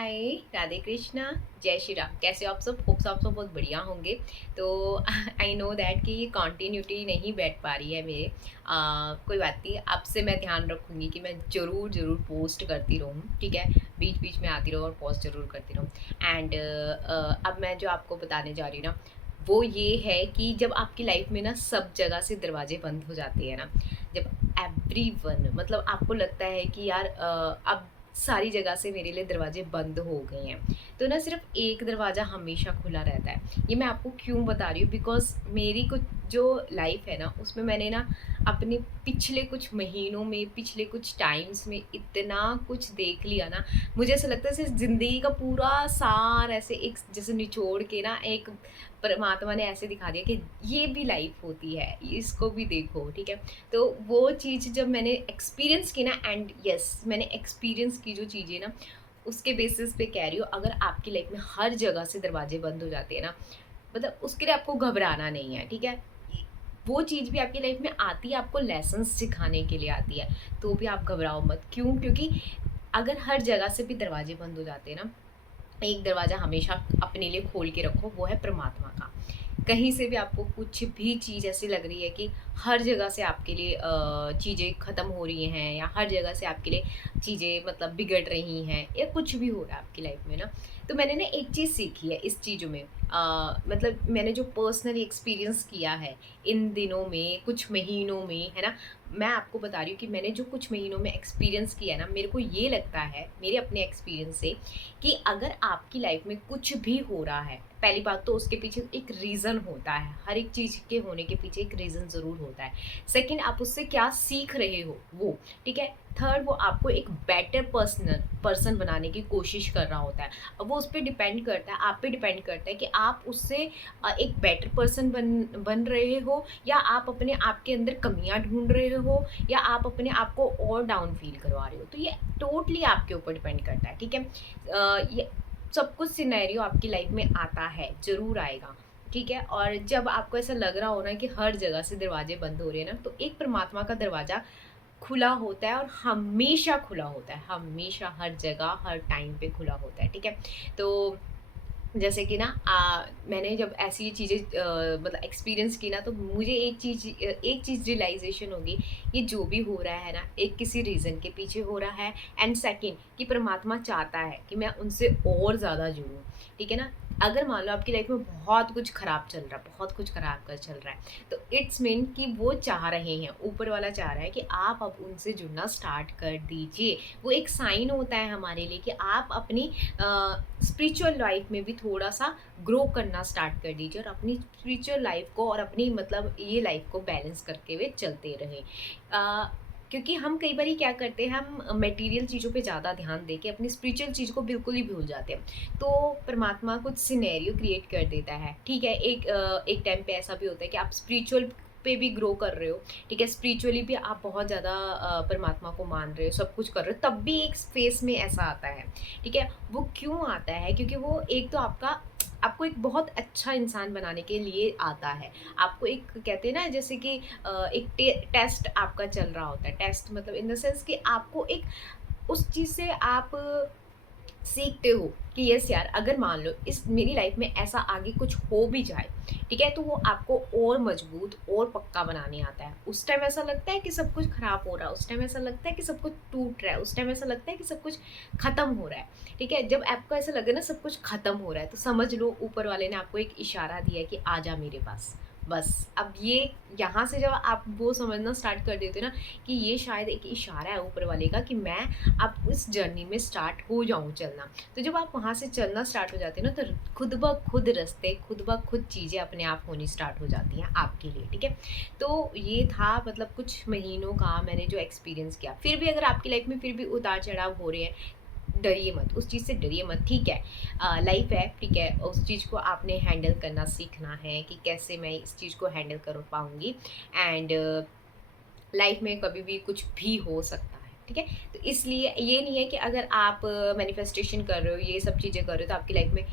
हाय, राधे कृष्णा, जय श्री राम। कैसे हो आप सब? होप्स आप सब बहुत बढ़िया होंगे। तो आई नो दैट कि ये कॉन्टीन्यूटी नहीं बैठ पा रही है मेरे। कोई बात नहीं, अब से मैं ध्यान रखूँगी कि मैं ज़रूर ज़रूर पोस्ट करती रहूँ, ठीक है? बीच बीच में आती रहूँ और पोस्ट ज़रूर करती रहूँ। एंड अब मैं जो आपको बताने जा रही हूँ ना, वो ये है कि जब आपकी लाइफ में ना सब जगह से दरवाजे बंद हो जाते हैं ना, जब एवरीवन मतलब आपको लगता है कि यार अब सारी जगह से मेरे लिए दरवाजे बंद हो गए हैं, तो ना सिर्फ एक दरवाज़ा हमेशा खुला रहता है। ये मैं आपको क्यों बता रही हूँ, बिकॉज़ मेरी कुछ जो लाइफ है ना उसमें मैंने ना अपने पिछले कुछ महीनों में, पिछले कुछ टाइम्स में इतना कुछ देख लिया ना, मुझे ऐसा लगता है जैसे ज़िंदगी का पूरा सार ऐसे एक जैसे निचोड़ के ना एक परमात्मा ने ऐसे दिखा दिया कि ये भी लाइफ होती है, इसको भी देखो, ठीक है? तो वो चीज़ जब मैंने एक्सपीरियंस की ना, एंड यस मैंने एक्सपीरियंस की जो चीज़ें ना, उसके बेसिस पे कह रही हूँ, अगर आपकी लाइफ में हर जगह से दरवाजे बंद हो जाते हैं ना, मतलब उसके लिए आपको घबराना नहीं है, ठीक है? वो चीज़ भी आपकी लाइफ में आती है, आपको लेसन्स सिखाने के लिए आती है, तो भी आप घबराओ मत। क्यों? क्योंकि अगर हर जगह से भी दरवाजे बंद हो जाते हैं ना, एक दरवाज़ा हमेशा अपने लिए खोल के रखो, वो है परमात्मा का। कहीं से भी आपको कुछ भी चीज़ ऐसी लग रही है कि हर जगह से आपके लिए चीज़ें ख़त्म हो रही हैं, या हर जगह से आपके लिए चीज़ें मतलब बिगड़ रही हैं, या कुछ भी हो रहा है आपकी लाइफ में ना, तो मैंने ना एक चीज़ सीखी है इस चीज़ों में। मतलब मैंने जो पर्सनली एक्सपीरियंस किया है इन दिनों में, कुछ महीनों में, है ना? मैं आपको बता रही हूँ कि मैंने जो कुछ महीनों में एक्सपीरियंस किया है ना, मेरे को ये लगता है मेरे अपने एक्सपीरियंस से कि अगर आपकी लाइफ में कुछ भी हो रहा है, पहली बात तो उसके पीछे एक रीज़न होता है, हर एक चीज़ के होने के पीछे एक रीज़न ज़रूर होता है। सेकंड, आप उससे क्या सीख रहे हो वो, ठीक है? थर्ड, वो आपको एक बेटर पर्सन बनाने की कोशिश कर रहा होता है। अब वो उस पे डिपेंड करता है, आप पे डिपेंड करता है कि आप उससे एक बेटर पर्सन बन रहे हो, या आप अपने आप के अंदर कमियाँ ढूँढ रहे हो, या आप अपने आप को और डाउन फ़ील करवा रहे हो। तो ये टोटली आपके ऊपर डिपेंड करता है, ठीक है? ये सब कुछ सिनेरियो आपकी लाइफ में आता है, ज़रूर आएगा, ठीक है? और जब आपको ऐसा लग रहा हो ना कि हर जगह से दरवाजे बंद हो रहे हैं ना, तो एक परमात्मा का दरवाज़ा खुला होता है, और हमेशा खुला होता है, हमेशा हर जगह, हर टाइम पे खुला होता है, ठीक है? तो जैसे कि ना मैंने जब ऐसी चीज़ें मतलब एक्सपीरियंस की ना, तो मुझे एक चीज़ रियलाइज़ेशन होगी, ये जो भी हो रहा है ना, एक किसी रीज़न के पीछे हो रहा है। एंड सेकंड, कि परमात्मा चाहता है कि मैं उनसे और ज़्यादा जुड़ूँ, ठीक है ना? अगर मान लो आपकी लाइफ में बहुत कुछ ख़राब चल रहा है, बहुत कुछ ख़राब कर चल रहा है, तो इट्स मीन कि वो चाह रहे हैं, ऊपर वाला चाह रहा है कि आप अब उनसे जुड़ना स्टार्ट कर दीजिए। वो एक साइन होता है हमारे लिए कि आप अपनी स्पिरिचुअल लाइफ में भी थोड़ा-सा ग्रो करना स्टार्ट कर दीजिए, और अपनी स्पिरिचुअल लाइफ को और अपनी मतलब ये लाइफ को बैलेंस करते हुए चलते रहें। क्योंकि हम कई बारी क्या करते हैं, हम मटेरियल चीज़ों पे ज़्यादा ध्यान देके अपनी स्पिरिचुअल चीज़ को बिल्कुल ही भूल जाते हैं। तो परमात्मा कुछ सिनेरियो क्रिएट कर देता है, ठीक है? एक टाइम पे ऐसा भी होता है कि आप स्पिरिचुअल पे भी ग्रो कर रहे हो, ठीक है? स्पिरिचुअली भी आप बहुत ज़्यादा परमात्मा को मान रहे हो, सब कुछ कर रहे हो, तब भी एक फ़ेज़ में ऐसा आता है, ठीक है? वो क्यों आता है? क्योंकि वो एक तो आपको एक बहुत अच्छा इंसान बनाने के लिए आता है। आपको एक कहते हैं ना, जैसे कि एक टेस्ट आपका चल रहा होता है। टेस्ट मतलब इन द सेंस कि आपको एक उस चीज़ से आप सीखते हो कि यस यार, अगर मान लो इस मेरी लाइफ में ऐसा आगे कुछ हो भी जाए, ठीक है? तो वो आपको और मजबूत और पक्का बनाने आता है। उस टाइम ऐसा लगता है कि सब कुछ खराब हो रहा है, उस टाइम ऐसा लगता है कि सब कुछ टूट रहा है, उस टाइम ऐसा लगता है कि सब कुछ खत्म हो रहा है, ठीक है? जब आपको ऐसा लगे ना सब कुछ खत्म हो रहा है, तो समझ लो ऊपर वाले ने आपको एक इशारा दिया है कि आ जा मेरे पास। बस अब ये यहाँ से जब आप वो समझना स्टार्ट कर देते हो ना, कि ये शायद एक इशारा है ऊपर वाले का कि मैं अब इस जर्नी में स्टार्ट हो जाऊँ चलना। तो जब आप वहाँ से चलना स्टार्ट हो जाते हैं ना, तो खुद ब खुद रास्ते, खुद ब खुद चीज़ें अपने आप होनी स्टार्ट हो जाती हैं आपके लिए, ठीक है? तो ये था मतलब कुछ महीनों का मैंने जो एक्सपीरियंस किया। फिर भी अगर आपकी लाइफ में फिर भी उतार-चढ़ाव हो रहे हैं, डरिए मत, उस चीज़ से डरिए मत, ठीक है? लाइफ़ है, ठीक है? उस चीज़ को आपने हैंडल करना सीखना है कि कैसे मैं इस चीज़ को हैंडल कर पाऊँगी। एंड लाइफ़ में कभी भी कुछ भी हो सकता है, ठीक है। तो इसलिए ये नहीं है कि अगर आप मैनिफेस्टेशन कर रहे हो, ये सब चीज़ें कर रहे हो, तो आपकी लाइफ में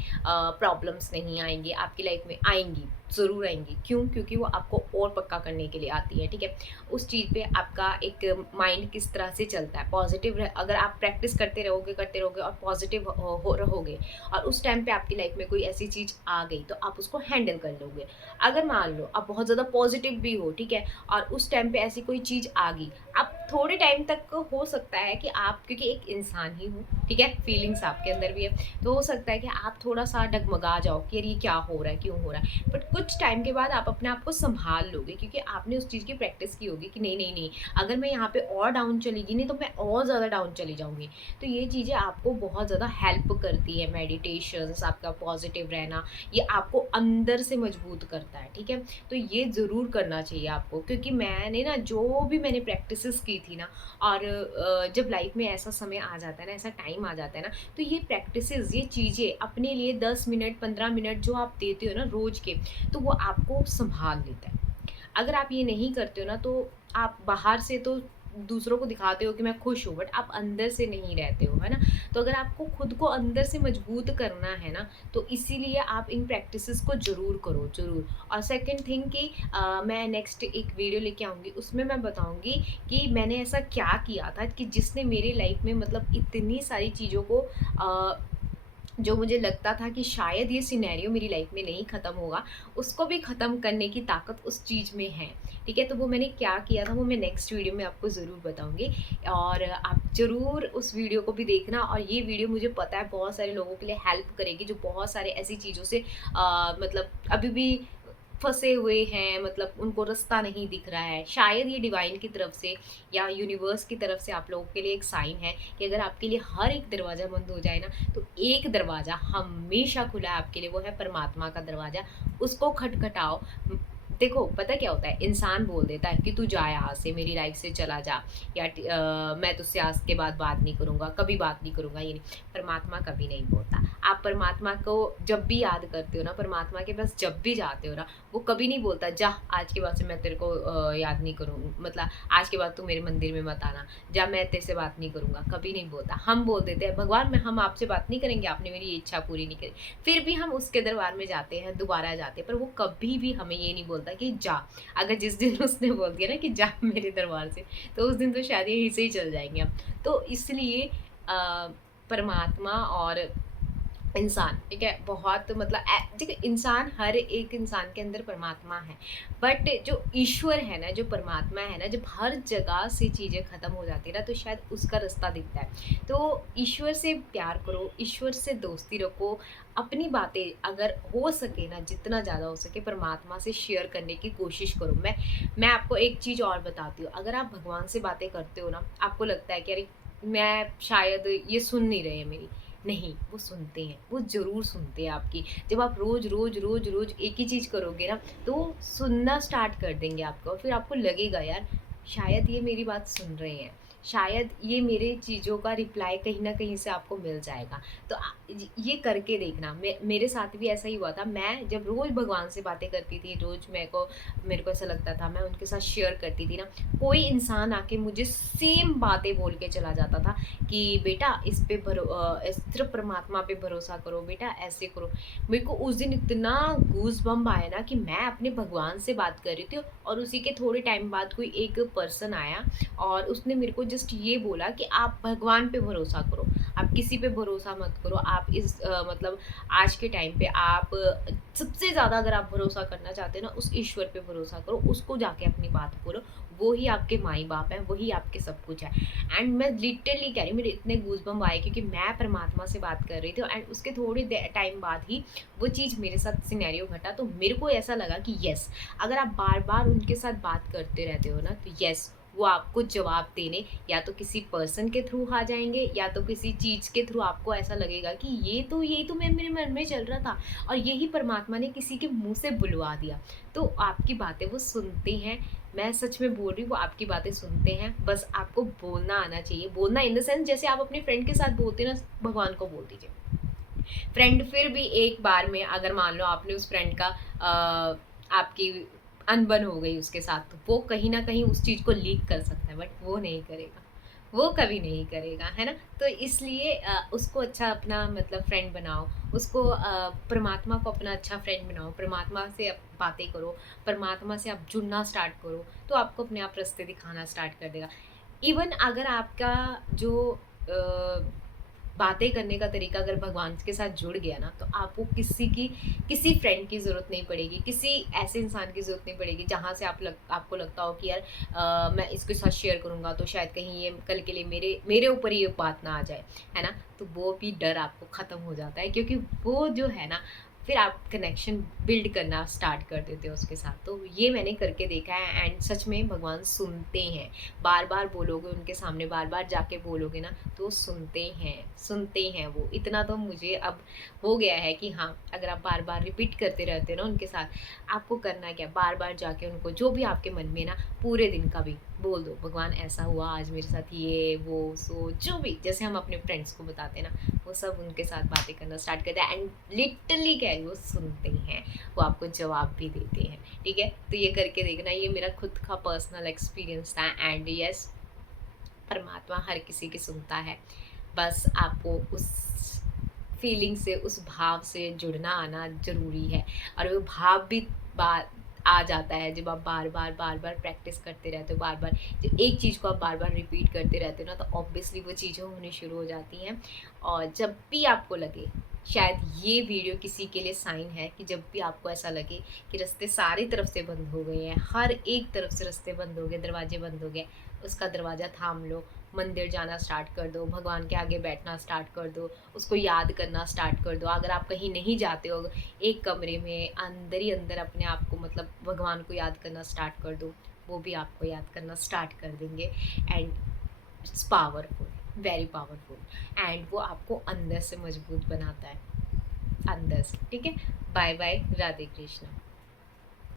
प्रॉब्लम्स नहीं आएंगी, आपकी लाइफ में आएंगी, ज़रूर आएंगी। क्यों? क्योंकि वो आपको और पक्का करने के लिए आती है, ठीक है। उस चीज़ पे आपका एक माइंड किस तरह से चलता है, पॉजिटिव अगर आप प्रैक्टिस करते रहोगे और पॉजिटिव हो रहोगे, और उस टाइम पे आपकी लाइफ में कोई ऐसी चीज़ आ गई तो आप उसको हैंडल कर लोगे। अगर मान लो आप बहुत ज़्यादा पॉजिटिव भी हो, ठीक है, और उस टाइम पे ऐसी कोई चीज़ आ गई, आप थोड़े टाइम तक हो सकता है कि आप, क्योंकि एक इंसान ही हो, ठीक है, फीलिंग्स आपके अंदर भी है, तो हो सकता है कि आप थोड़ा सा डगमगा जाओ कि यार ये क्या हो रहा है, क्यों हो रहा है। बट कुछ टाइम के बाद आप अपने आप को संभाल लोगे, क्योंकि आपने उस चीज़ की प्रैक्टिस की होगी कि नहीं नहीं नहीं, अगर मैं यहाँ पे और डाउन चली गई नहीं तो मैं और ज़्यादा डाउन चली जाऊँगी। तो ये चीज़ें आपको बहुत ज़्यादा हेल्प करती है, मेडिटेशंस, आपका पॉजिटिव रहना, ये आपको अंदर से मजबूत करता है, ठीक है। तो ये ज़रूर करना चाहिए आपको, क्योंकि मैंने ना जो भी मैंने प्रैक्टिसेस की थी ना, और जब लाइफ में ऐसा समय आ जाता है ना, ऐसा टाइम आ जाता है ना, तो ये प्रैक्टिसेस, ये चीज़ें अपने लिए 10 मिनट 15 मिनट जो आप देते हो ना रोज़ के, तो वो आपको संभाल लेता है। अगर आप ये नहीं करते हो ना, तो आप बाहर से तो दूसरों को दिखाते हो कि मैं खुश हूँ, बट आप अंदर से नहीं रहते हो, है ना। तो अगर आपको खुद को अंदर से मजबूत करना है ना, तो इसीलिए आप इन प्रैक्टिसेस को ज़रूर करो, ज़रूर। और सेकंड थिंग कि मैं नेक्स्ट एक वीडियो लेके आऊँगी, उसमें मैं बताऊँगी कि मैंने ऐसा क्या किया था कि जिसने मेरी लाइफ में मतलब इतनी सारी चीज़ों को जो मुझे लगता था कि शायद ये सिनेरियो मेरी लाइफ में नहीं ख़त्म होगा, उसको भी ख़त्म करने की ताकत उस चीज़ में है, ठीक है। तो वो मैंने क्या किया था, वो मैं नेक्स्ट वीडियो में आपको ज़रूर बताऊँगी, और आप ज़रूर उस वीडियो को भी देखना। और ये वीडियो मुझे पता है बहुत सारे लोगों के लिए हेल्प करेगी, जो बहुत सारे ऐसी चीज़ों से मतलब अभी भी फँसे हुए हैं, मतलब उनको रास्ता नहीं दिख रहा है। शायद ये डिवाइन की तरफ से या यूनिवर्स की तरफ से आप लोगों के लिए एक साइन है कि अगर आपके लिए हर एक दरवाज़ा बंद हो जाए ना, तो एक दरवाज़ा हमेशा खुला है आपके लिए, वो है परमात्मा का दरवाज़ा। उसको खटखटाओ। देखो पता क्या होता है, इंसान बोल देता है कि तू जा यहाँ से, मेरी लाइफ से चला जा, या मैं तुझसे आज के बाद बात नहीं करूँगा, कभी बात नहीं करूँगा, ये नहीं। परमात्मा कभी नहीं बोलता। आप परमात्मा को जब भी याद करते हो ना, परमात्मा के पास जब भी जाते हो ना, वो कभी नहीं बोलता जा आज के बाद से मैं तेरे को याद नहीं करूँ, मतलब आज के बाद तू मेरे मंदिर में मत आना, जा मैं तेरे से बात नहीं करूँगा, कभी नहीं बोलता। हम बोल देते हैं भगवान मैं हम आपसे बात नहीं करेंगे, आपने मेरी ये इच्छा पूरी नहीं करी। फिर भी हम उसके दरबार में जाते हैं, दोबारा जाते हैं, पर वो कभी भी हमें ये नहीं बोलता कि जा। अगर जिस दिन उसने बोल दिया ना कि जा मेरे दरबार से, तो उस दिन तो शायद यहीं से ही चल जाएंगे हम। तो इसलिए परमात्मा और इंसान, ठीक है, बहुत मतलब देखिए इंसान, हर एक इंसान के अंदर परमात्मा है, बट जो ईश्वर है ना, जो परमात्मा है ना, जब हर जगह से चीज़ें ख़त्म हो जाती है ना, तो शायद उसका रास्ता दिखता है। तो ईश्वर से प्यार करो, ईश्वर से दोस्ती रखो, अपनी बातें अगर हो सके ना, जितना ज़्यादा हो सके परमात्मा से शेयर करने की कोशिश करो। मैं आपको एक चीज़ और बताती हूँ, अगर आप भगवान से बातें करते हो ना, आपको लगता है कि अरे मैं शायद ये सुन नहीं रहे हैं मेरी, नहीं, वो सुनते हैं, वो ज़रूर सुनते हैं आपकी। जब आप रोज़ एक ही चीज़ करोगे ना, तो वो सुनना स्टार्ट कर देंगे आपको, और फिर आपको लगेगा यार शायद ये मेरी बात सुन रहे हैं, शायद ये मेरे चीज़ों का रिप्लाई कहीं न कहीं से आपको मिल जाएगा। तो ये करके देखना। मेरे साथ भी ऐसा ही हुआ था। मैं जब रोज़ भगवान से बातें करती थी, रोज़ मेरे को ऐसा लगता था, मैं उनके साथ शेयर करती थी ना, कोई इंसान आके मुझे सेम बातें बोल के चला जाता था कि बेटा सिर्फ परमात्मा पे भरोसा करो, बेटा ऐसे करो। मेरे को उस दिन इतना गूज़बम्प आया ना कि मैं अपने भगवान से बात कर रही थी, और उसी के थोड़े टाइम बाद कोई एक पर्सन आया और उसने मेरे को जस्ट ये बोला कि आप भगवान पे भरोसा करो, आप किसी पे भरोसा मत करो। आप इस मतलब आज के टाइम पे आप सबसे ज़्यादा अगर आप भरोसा करना चाहते हो ना, उस ईश्वर पे भरोसा करो, उसको जाके अपनी बात बोलो, वो ही आपके माई-बाप हैं, वही आपके सब कुछ है। एंड मैं लिटरली कह रही हूँ, मेरे इतने गूज़बम्प आए क्योंकि मैं परमात्मा से बात कर रही थी, एंड उसके थोड़ी टाइम बाद ही वो चीज़ मेरे साथ सिनेरियो घटा। तो मेरे को ऐसा लगा कि यस, अगर आप बार बार उनके साथ बात करते रहते हो ना, तो यस वो आपको जवाब देने या तो किसी पर्सन के थ्रू आ जाएंगे, या तो किसी चीज़ के थ्रू आपको ऐसा लगेगा कि यही तो मैं मेरे मन में चल रहा था, और यही परमात्मा ने किसी के मुंह से बुलवा दिया। तो आपकी बातें वो सुनते हैं। मैं सच में बोल रही हूँ, वो आपकी बातें सुनते हैं, बस आपको बोलना आना चाहिए। बोलना इन द सेंस जैसे आप अपने फ्रेंड के साथ बोलते हैं ना, भगवान को बोल दीजिए। फ्रेंड फिर भी एक बार में अगर मान लो आपने उस फ्रेंड का आपकी अनबन हो गई उसके साथ, तो वो कहीं न कहीं उस चीज़ को लीक कर सकता है, बट वो नहीं करेगा। वो कभी नहीं करेगा, है ना? तो इसलिए उसको अच्छा अपना मतलब फ्रेंड बनाओ, उसको परमात्मा को अपना अच्छा फ्रेंड बनाओ, परमात्मा से आप बातें करो, परमात्मा से आप जुड़ना स्टार्ट करो, तो आपको अपने आप रास्ते दिखाना स्टार्ट कर देगा। इवन अगर आपका जो बातें करने का तरीका अगर भगवान के साथ जुड़ गया ना, तो आपको किसी फ्रेंड की ज़रूरत नहीं पड़ेगी, किसी ऐसे इंसान की ज़रूरत नहीं पड़ेगी जहाँ से आपको लगता हो कि यार मैं इसके साथ शेयर करूँगा तो शायद कहीं ये कल के लिए मेरे मेरे ऊपर ये बात ना आ जाए, है ना? तो वो भी डर आपको ख़त्म हो जाता है, क्योंकि वो जो है ना, फिर आप कनेक्शन बिल्ड करना स्टार्ट कर देते हो उसके साथ। तो ये मैंने करके देखा है एंड सच में भगवान सुनते हैं। बार-बार बोलोगे उनके सामने, बार-बार जाके बोलोगे ना, तो सुनते हैं वो। इतना तो मुझे अब हो गया है कि हाँ, अगर आप बार-बार रिपीट करते रहते हो ना उनके साथ, आपको करना क्या है, बार-बार जाके उनको जो भी आपके मन में ना पूरे दिन का भी बोल दो, भगवान ऐसा हुआ आज मेरे साथ, ये, वो, सो जो भी, जैसे हम अपने फ्रेंड्स को बताते हैं ना, वो सब उनके साथ बातें करना स्टार्ट करते हैं एंड लिटरली कह रही हूँ, वो सुनते हैं, वो आपको जवाब भी देते हैं, ठीक है? तो ये करके देखना, ये मेरा खुद का पर्सनल एक्सपीरियंस था एंड यस, परमात्मा हर किसी की सुनता है। बस आपको उस फीलिंग से, उस भाव से जुड़ना आना ज़रूरी है और वो भाव भी बार आ जाता है जब आप बार-बार प्रैक्टिस करते रहते हो, बार-बार जब एक चीज़ को आप बार-बार रिपीट करते रहते हो ना, तो ऑब्वियसली वो चीज़ें होनी शुरू हो जाती हैं। और जब भी आपको लगे, शायद ये वीडियो किसी के लिए साइन है कि जब भी आपको ऐसा लगे कि रास्ते सारी तरफ से बंद हो गए हैं, हर एक तरफ से रास्ते बंद हो गए, दरवाजे बंद हो गए, उसका दरवाज़ा थाम लो, मंदिर जाना स्टार्ट कर दो, भगवान के आगे बैठना स्टार्ट कर दो, उसको याद करना स्टार्ट कर दो। अगर आप कहीं नहीं जाते हो, एक कमरे में अंदर ही अंदर अपने आप को मतलब भगवान को याद करना स्टार्ट कर दो, वो भी आपको याद करना स्टार्ट कर देंगे and it's powerful, very powerful and वो आपको अंदर से मजबूत बनाता है, अंदर से, ठीक है? Bye bye, Radhe Krishna.